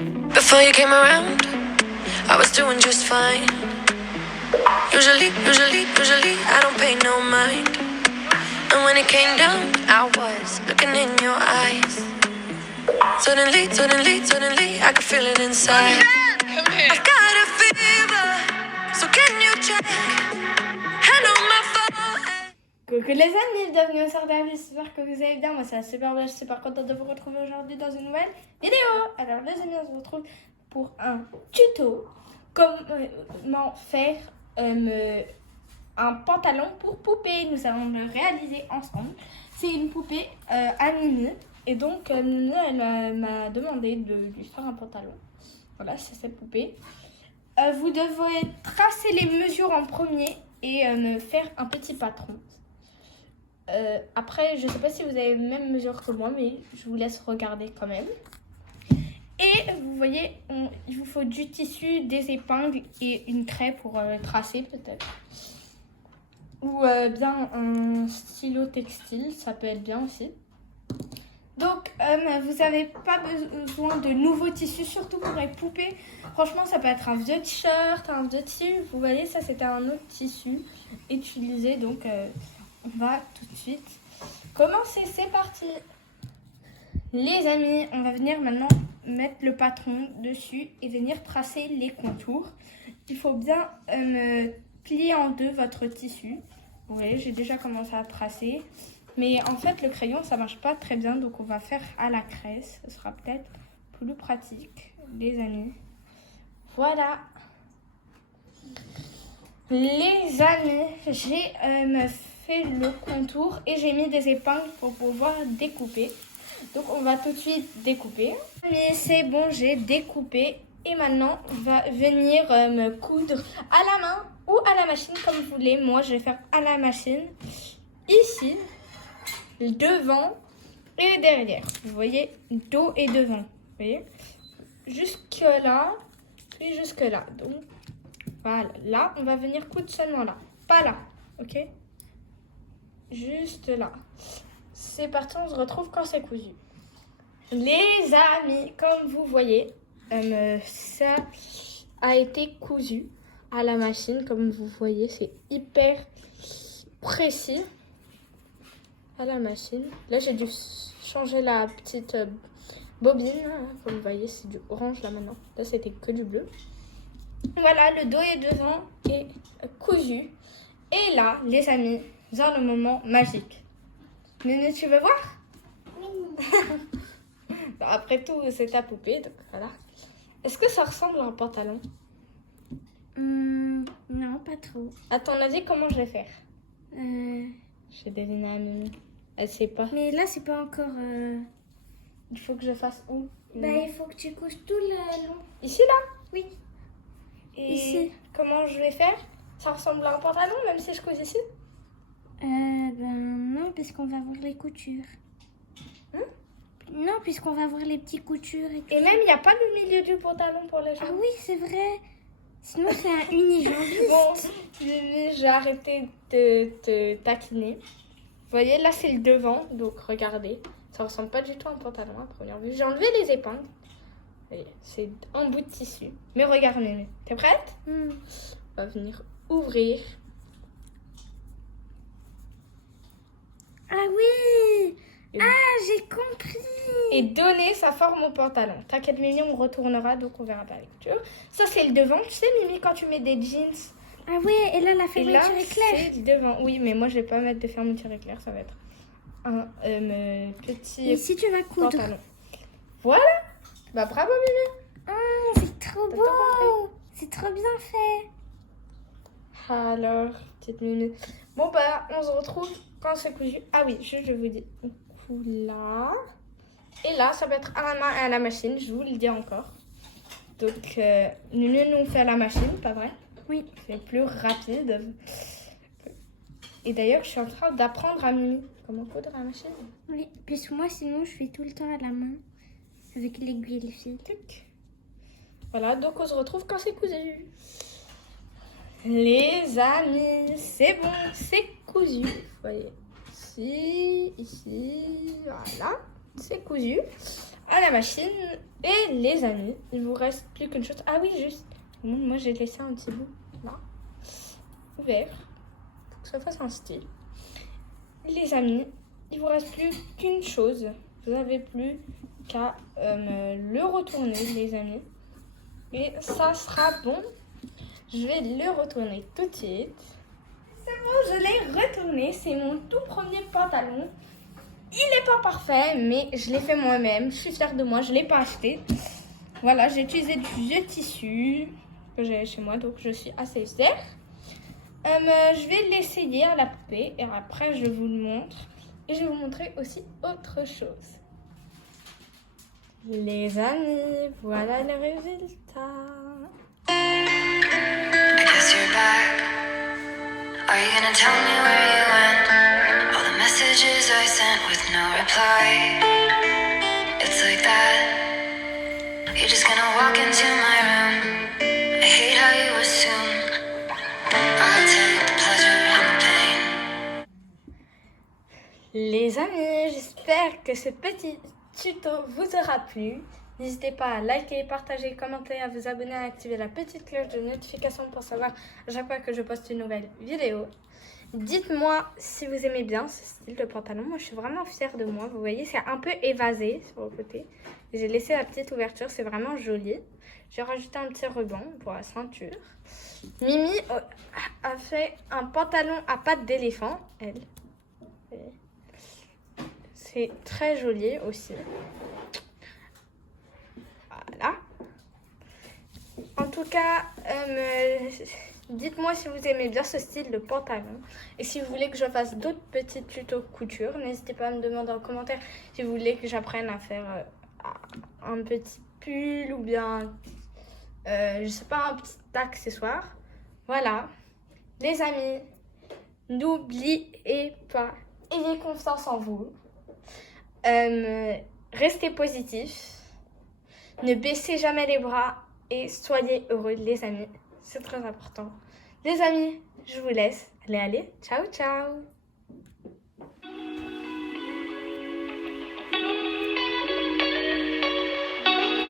Before you came around, I was doing just fine. Usually, I don't pay no mind. And when it came down, I was looking in your eyes. Suddenly, I could feel it inside. I've got a fever, so can you check? Hand on my phone. Coucou les amis, bienvenue au Sort d'Avis, j'espère que vous allez bien. Moi ça va super bien, je suis super contente de vous retrouver aujourd'hui dans une nouvelle vidéo. Alors les amis, on se retrouve pour un tuto comment faire un pantalon pour poupée. Nous allons le réaliser ensemble. C'est une poupée à Mimi et donc Mimi elle m'a demandé de lui faire un pantalon. Voilà, c'est cette poupée. Vous devrez tracer les mesures en premier et me faire un petit patron. Après, je ne sais pas si vous avez les mêmes mesures que moi, mais je vous laisse regarder quand même. Et vous voyez, il vous faut du tissu, des épingles et une craie pour tracer peut-être. Ou bien un stylo textile, ça peut être bien aussi. Donc, vous n'avez pas besoin de nouveaux tissus, surtout pour les poupées. Franchement, ça peut être un vieux t-shirt, un vieux tissu. Vous voyez, ça c'était un autre tissu utilisé, donc... on va tout de suite commencer, c'est parti. Les amis, on va venir maintenant mettre le patron dessus et venir tracer les contours. Il faut bien plier en deux votre tissu. Vous voyez, j'ai déjà commencé à tracer. Mais en fait, le crayon, ça marche pas très bien. Donc, on va faire à la craie. Ce sera peut-être plus pratique, les amis. Voilà. Les amis, j'ai fait le contour et j'ai mis des épingles pour pouvoir découper. Donc on va tout de suite découper. Mais c'est bon, j'ai découpé et maintenant on va venir me coudre à la main ou à la machine comme vous voulez. Moi je vais faire à la machine ici, devant et derrière. Vous voyez, dos et devant. Vous voyez, jusque là puis jusque là. Donc voilà, là on va venir coudre seulement là, pas là, ok? Juste là. C'est parti, on se retrouve quand c'est cousu. Les amis, comme vous voyez, ça a été cousu à la machine. Comme vous voyez, c'est hyper précis à la machine. Là, j'ai dû changer la petite bobine. Comme vous voyez, c'est du orange là maintenant. Là, c'était que du bleu. Voilà, le dos est devant et cousu. Et là, les amis, dans le moment magique. Néné, tu veux voir? Oui. Bon, après tout, c'est ta poupée, donc voilà. Est-ce que ça ressemble à un pantalon? Non, pas trop. À ton avis, comment je vais faire? J'ai deviné à Mimi. Elle sait pas. Mais là, c'est pas encore... Il faut que je fasse où? Bah, il faut que tu couches tout le long. Ici, là? Oui. Et ici. comment je vais faire? Ça ressemble à un pantalon, même si je couche ici? Ben non, puisqu'on va voir les coutures. Non, puisqu'on va voir les petites coutures et tout. Et même, il n'y a pas le milieu du pantalon pour les jambes. Ah oui, c'est vrai. Sinon, c'est un unijambiste. Bon, Mimi, j'ai arrêté de te taquiner. Vous voyez, là, c'est le devant. Donc, regardez. Ça ressemble pas du tout à un pantalon à première vue. J'ai enlevé les épingles. Vous voyez, c'est un bout de tissu. Mais regarde, Mimi. T'es prête? On va venir ouvrir. Ah oui. Ah, j'ai compris. Et donner sa forme au pantalon. T'inquiète, Mimi, on retournera, donc on verra pas la couture. Ça, c'est le devant. Tu sais, Mimi, quand tu mets des jeans. Ah oui, et là, la Et fermeture là, éclair. c'est le devant. Oui, mais moi, je vais pas mettre de fermeture éclair. Ça va être un petit Et si tu vas coudre. pantalon. Voilà. Bah, bravo, Mimi. Ah, c'est trop T'as tout beau. C'est trop bien fait. Alors, petite Mimi. Bon, bah, on se retrouve quand c'est cousu. Ah oui, je vous dis. On coud là. Et là, ça va être à la main et à la machine. Je vous le dis encore. Donc, Mimi nous fait à la machine, pas vrai? Oui. C'est plus rapide. Et d'ailleurs, je suis en train d'apprendre à Mimi comment coudre à la machine. Oui, puisque moi, sinon, je fais tout le temps à la main. Avec l'aiguille, les filles. Tic. Voilà, donc on se retrouve quand c'est cousu. Les amis, c'est bon, c'est cousu. Vous voyez, ici, voilà, c'est cousu. à la machine. Et les amis, il vous reste plus qu'une chose. Ah oui, juste. Moi, j'ai laissé un petit bout là, ouvert, pour que ça fasse un style. Les amis, il vous reste plus qu'une chose. Vous n'avez plus qu'à le retourner, les amis. Et ça sera bon. Je vais le retourner tout de suite. C'est bon, je l'ai retourné. C'est mon tout premier pantalon. Il n'est pas parfait, mais je l'ai fait moi-même. Je suis fière de moi, je ne l'ai pas acheté. Voilà, j'ai utilisé du vieux tissu que j'ai chez moi, donc je suis assez fière. Je vais l'essayer à la poupée et après je vous le montre. Et je vais vous montrer aussi autre chose. Les amis, voilà le résultat. I guess you're back. Are you gonna tell me where you went? All the messages I sent with no reply. It's like that. You're just gonna walk into my room. I hate how you assume I'll take the pleasure and the pain. Les amis, j'espère que ce petit tuto vous aura plu. N'hésitez pas à liker, partager, commenter, à vous abonner, à activer la petite cloche de notification pour savoir à chaque fois que je poste une nouvelle vidéo. Dites-moi si vous aimez bien ce style de pantalon. Moi, je suis vraiment fière de moi. Vous voyez, c'est un peu évasé sur le côté. J'ai laissé la petite ouverture, c'est vraiment joli. J'ai rajouté un petit ruban pour la ceinture. Mimi a fait un pantalon à pattes d'éléphant, elle. C'est très joli aussi. Voilà. En tout cas, dites-moi si vous aimez bien ce style de pantalon. Et si vous voulez que je fasse d'autres petits tutos couture, n'hésitez pas à me demander en commentaire si vous voulez que j'apprenne à faire un petit pull ou bien, je sais pas, un petit accessoire. Voilà. Les amis, n'oubliez pas, ayez confiance en vous. Restez positifs. Ne baissez jamais les bras et soyez heureux, les amis. C'est très important. Les amis, je vous laisse. Allez, ciao, ciao.